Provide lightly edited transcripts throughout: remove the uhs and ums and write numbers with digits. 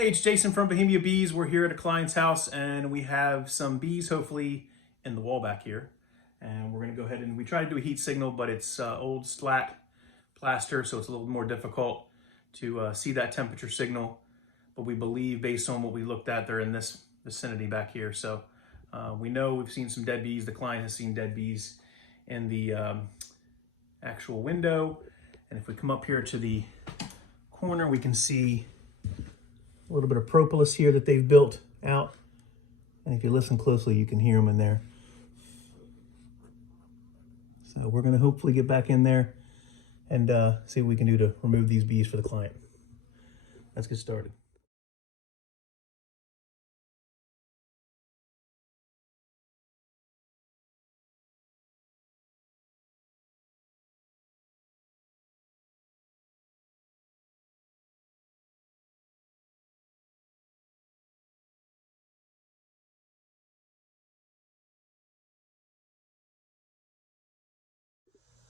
Hey, it's Jason from Bohemia Bees. We're here at a client's house and we have some bees hopefully in the wall back here. And we're gonna go ahead and we try to do a heat signal, but it's old slat plaster, so it's a little more difficult to see that temperature signal. But we believe based on what we looked at, they're in this vicinity back here. So we know we've seen some dead bees. The client has seen dead bees in the actual window. And if we come up here to the corner, we can see a little bit of propolis here that they've built out. And if you listen closely, you can hear them in there. So we're gonna hopefully get back in there and see what we can do to remove these bees for the client. Let's get started.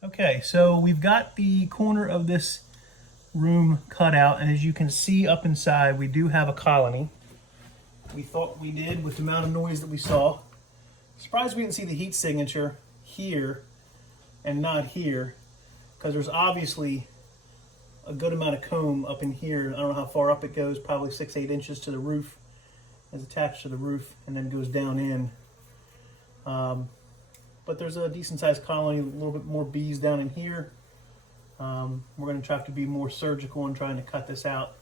Okay, so we've got the corner of this room cut out, and as you can see up inside, we do have a colony. We thought we did with the amount of noise that we saw. Surprised we didn't see the heat signature here and not here, because there's obviously a good amount of comb up in here. I don't know how far up it goes, probably 6-8 inches to the roof. It's attached to the roof and then goes down in. But there's a decent sized colony, a little bit more bees down in here. We're going to try to be more surgical in trying to cut this out,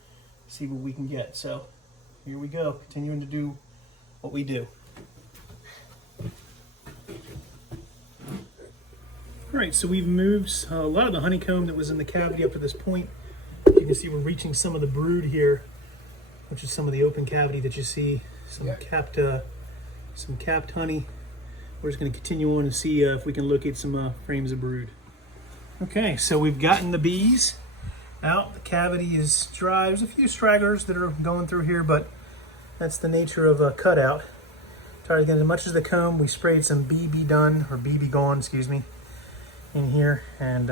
see what we can get. So here we go, continuing to do what we do. All right, so we've moved a lot of the honeycomb that was in the cavity up to this point. You can see we're reaching some of the brood here, which is some of the open cavity that you see, some capped honey. We're just going to continue on and see if we can locate some frames of brood. Okay, so we've gotten the bees out. The cavity is dry. There's a few stragglers that are going through here, but that's the nature of a cutout. Tried to get as much as the comb. We sprayed some BB Done, or BB Gone, excuse me, in here, and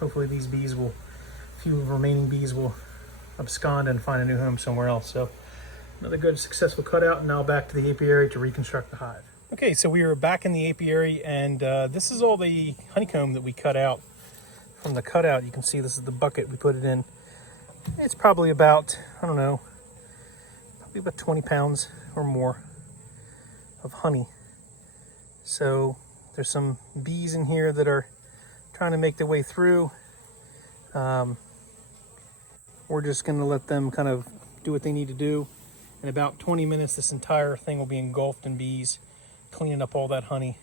hopefully these bees will, a few remaining bees will abscond and find a new home somewhere else. So another good successful cutout, and now back to the apiary to reconstruct the hive. Okay, so we are back in the apiary, and this is all the honeycomb that we cut out. From the cutout, you can see this is the bucket we put it in. It's probably about, I don't know, probably about 20 pounds or more of honey. So there's some bees in here that are trying to make their way through. We're just gonna let them kind of do what they need to do. In about 20 minutes, this entire thing will be engulfed in bees, cleaning up all that honey.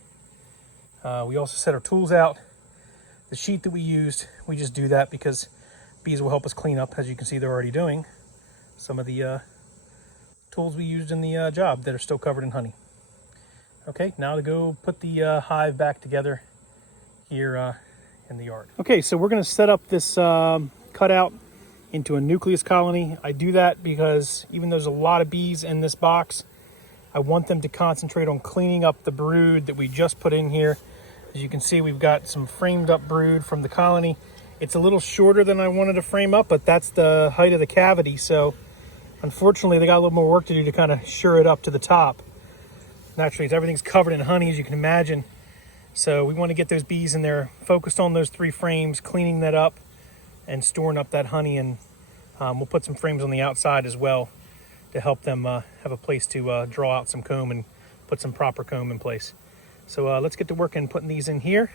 We also set our tools out. The sheet that we used, we just do that because bees will help us clean up. As you can see, they're already doing some of the tools we used in the job that are still covered in honey. Okay, now to go put the hive back together here in the yard. Okay, so we're gonna set up this cutout into a nucleus colony. I do that because even though there's a lot of bees in this box, I want them to concentrate on cleaning up the brood that we just put in here. As you can see, we've got some framed up brood from the colony. It's a little shorter than I wanted to frame up, but that's the height of the cavity. So unfortunately, they got a little more work to do to kind of sure it up to the top. Naturally, everything's covered in honey, as you can imagine. So we want to get those bees in there, focused on those 3 frames, cleaning that up and storing up that honey. And we'll put some frames on the outside as well to help them have a place to draw out some comb and put some proper comb in place. So let's get to work and putting these in here.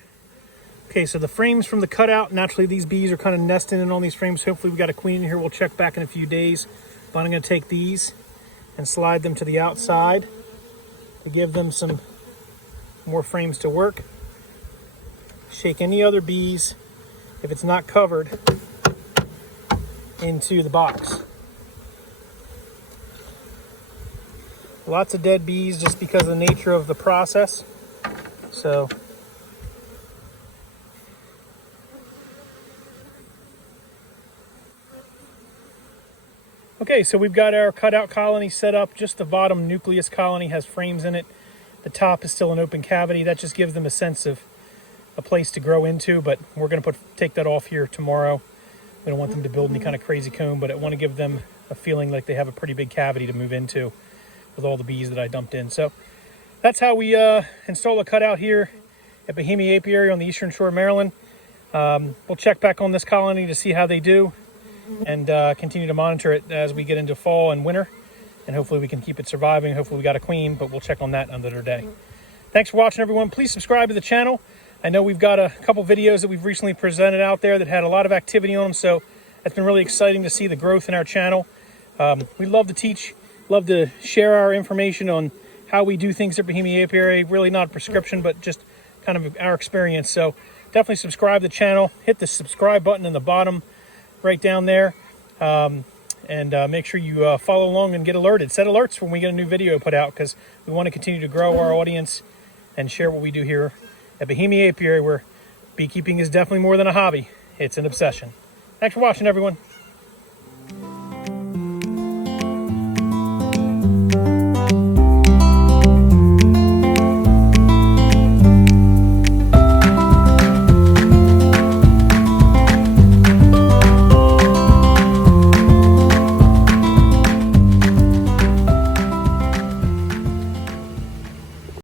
Okay, so the frames from the cutout, naturally these bees are kind of nesting in on these frames. Hopefully we got a queen in here. We'll check back in a few days. But I'm gonna take these and slide them to the outside to give them some more frames to work. Shake any other bees, if it's not covered, into the box. Lots of dead bees just because of the nature of the process. So okay, so we've got our cutout colony set up. Just the bottom nucleus colony has frames in it. The top is still an open cavity. That just gives them a sense of a place to grow into, but we're going to take that off here tomorrow. We don't want them to build any kind of crazy comb, but I want to give them a feeling like they have a pretty big cavity to move into with all the bees that I dumped in. So that's how we install a cutout here at Bohemia Apiary on the Eastern Shore of Maryland. We'll check back on this colony to see how they do and continue to monitor it as we get into fall and winter. And hopefully we can keep it surviving. Hopefully we got a queen, but we'll check on that another day. Thanks for watching, everyone. Please subscribe to the channel. I know we've got a couple videos that we've recently presented out there that had a lot of activity on them, so it's been really exciting to see the growth in our channel. We love to teach, love to share our information on how we do things at Bohemia Apiary. Really not a prescription, but just kind of our experience. So definitely subscribe to the channel. Hit the subscribe button in the bottom right down there. And make sure you follow along and get alerted. Set alerts when we get a new video put out, because we want to continue to grow our audience and share what we do here at Bohemia Apiary, where beekeeping is definitely more than a hobby. It's an obsession. Thanks for watching, everyone.